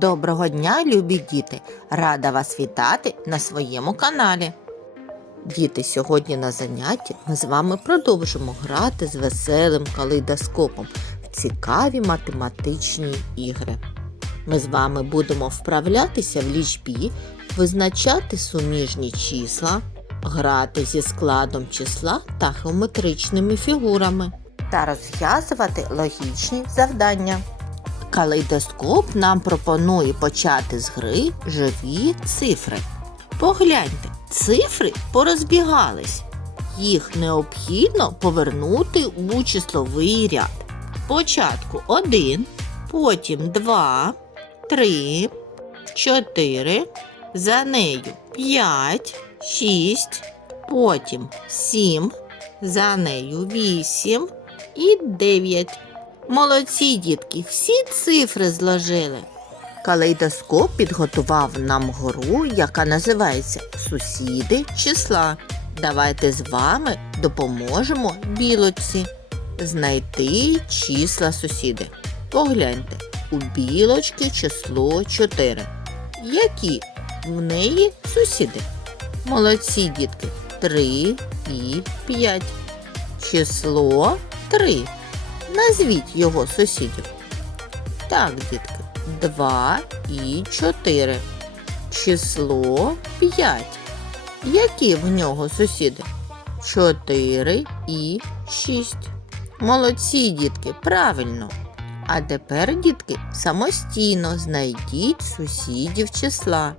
Доброго дня, любі діти! Рада вас вітати на своєму каналі. Діти, сьогодні на занятті ми з вами продовжимо грати з веселим калейдоскопом в цікаві математичні ігри. Ми з вами будемо вправлятися в лічбі, визначати суміжні числа, грати зі складом числа та геометричними фігурами та розв'язувати логічні завдання. Калейдоскоп нам пропонує почати з гри живі цифри. Погляньте, цифри порозбігались. Їх необхідно повернути у числовий ряд. Спочатку 1, потім 2, 3, 4, за нею 5, 6, потім 7, за нею 8 і 9. Молодці, дітки, всі цифри зложили. Калейдоскоп підготував нам гру, яка називається Сусіди числа. Давайте з вами допоможемо білочці знайти числа сусіди. Погляньте, у білочки число 4. Які в неї сусіди? Молодці, дітки, 3 і 5. Число 3. Назвіть його сусідів. Так, дітки, 2 і 4. Число 5. Які в нього сусіди? 4 і 6. Молодці, дітки, правильно. А тепер, дітки, самостійно знайдіть сусідів числа.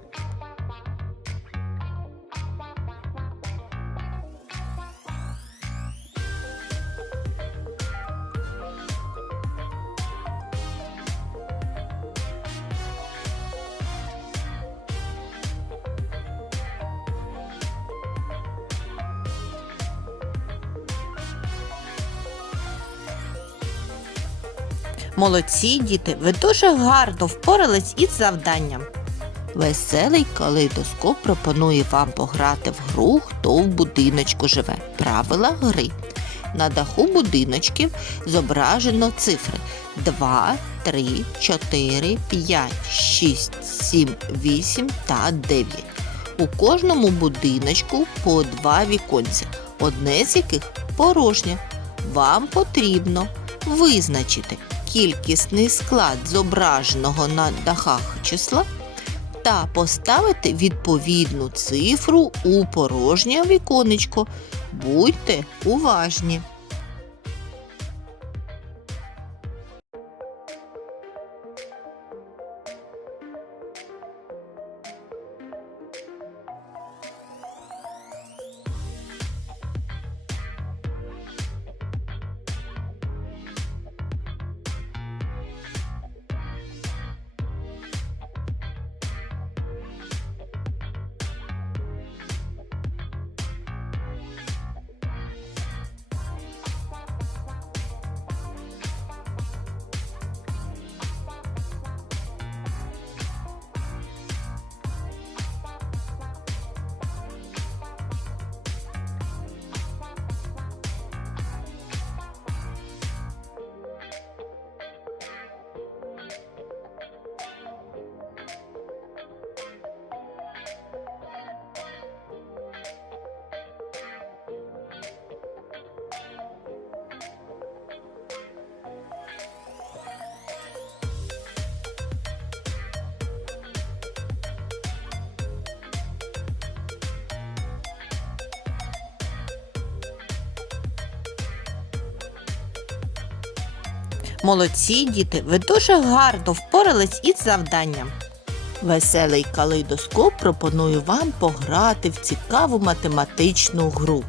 Молодці, діти, ви дуже гарно впорались із завданням. Веселий калейдоскоп пропонує вам пограти в гру Хто в будиночку живе. Правила гри. На даху будиночків зображено цифри 2, 3, 4, 5, 6, 7, 8 та 9. У кожному будиночку по два віконця, одне з яких порожнє. Вам потрібно визначити кількісний склад зображеного на дахах числа та поставити відповідну цифру у порожнє віконечко. Будьте уважні. Молодці, діти, ви дуже гарно впорались із завданням. Веселий калейдоскоп пропонує вам пограти в цікаву математичну гру.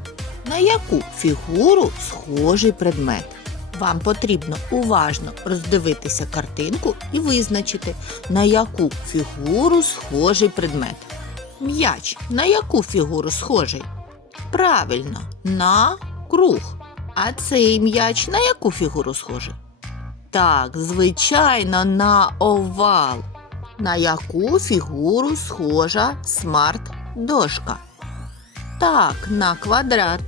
На яку фігуру схожий предмет? Вам потрібно уважно роздивитися картинку і визначити, на яку фігуру схожий предмет. М'яч на яку фігуру схожий? Правильно, на круг. А цей м'яч на яку фігуру схожий? Так, звичайно, на овал. На яку фігуру схожа смарт-дошка? Так, на квадрат.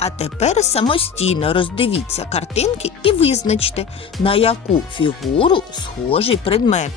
А тепер самостійно роздивіться картинки і визначте, на яку фігуру схожий предмет.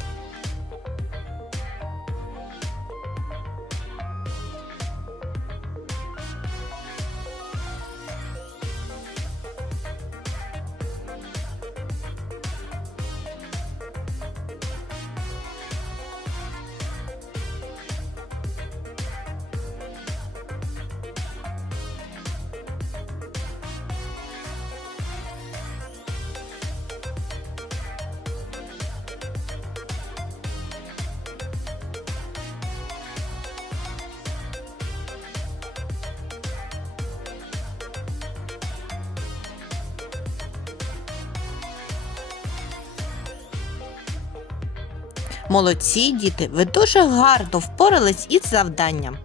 Молодці, діти, ви дуже гарно впорались із завданням.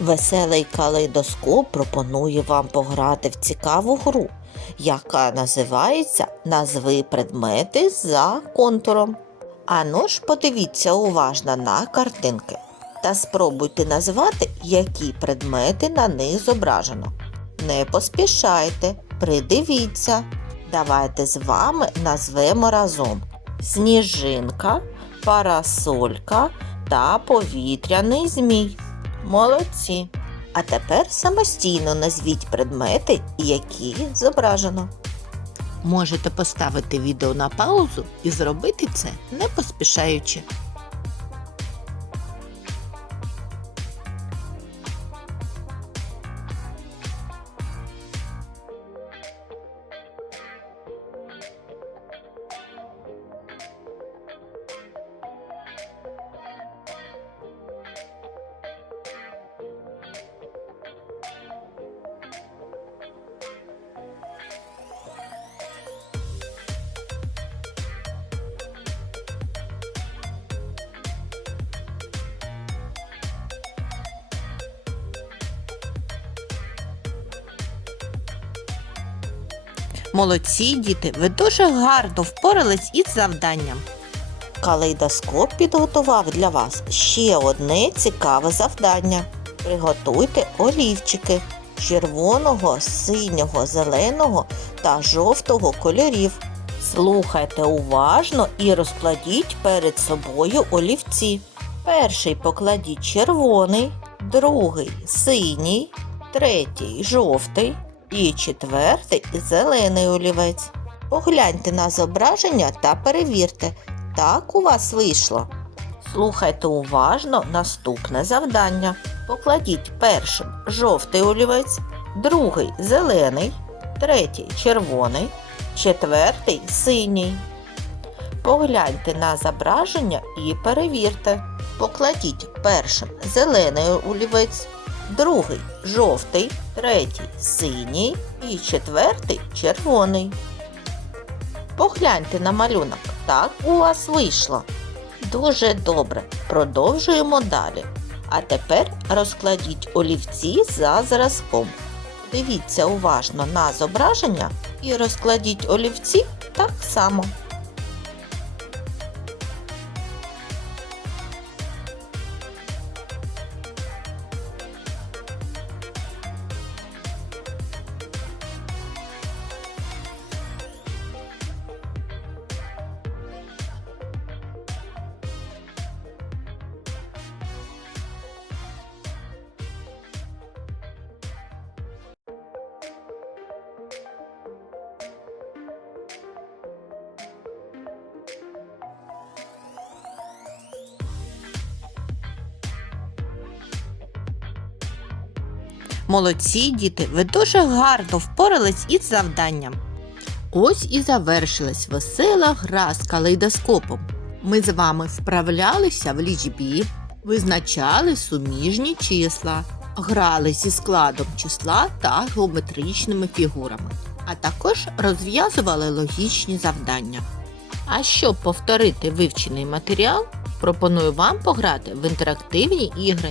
Веселий калейдоскоп пропонує вам пограти в цікаву гру, яка називається Назви предмети за контуром. Ану ж подивіться уважно на картинки та спробуйте назвати, які предмети на них зображено. Не поспішайте, придивіться. Давайте з вами назвемо разом сніжинка, парасолька та повітряний змій. Молодці! А тепер самостійно назвіть предмети, які зображено. Можете поставити відео на паузу і зробити це не поспішаючи. Молодці, діти, ви дуже гарно впорались із завданням. Калейдоскоп підготував для вас ще одне цікаве завдання. Приготуйте олівчики червоного, синього, зеленого та жовтого кольорів. Слухайте уважно і розкладіть перед собою олівці. Перший покладіть червоний, другий синій, третій жовтий і четвертий зелений олівець. Погляньте на зображення та перевірте, так у вас вийшло. Слухайте уважно наступне завдання. Покладіть першим жовтий олівець, другий зелений, третій червоний, четвертий синій. Погляньте на зображення і перевірте. Покладіть першим зелений олівець, другий жовтий, третій синій і четвертий червоний. Погляньте на малюнок. Так у вас вийшло. Дуже добре. Продовжуємо далі. А тепер розкладіть олівці за зразком. Дивіться уважно на зображення і розкладіть олівці так само. Молодці, діти, ви дуже гарно впорались із завданням. Ось і завершилась весела гра з калейдоскопом. Ми з вами вправлялися в лічбі, визначали суміжні числа, грали зі складом числа та геометричними фігурами, а також розв'язували логічні завдання. А щоб повторити вивчений матеріал, пропоную вам пограти в інтерактивні ігри.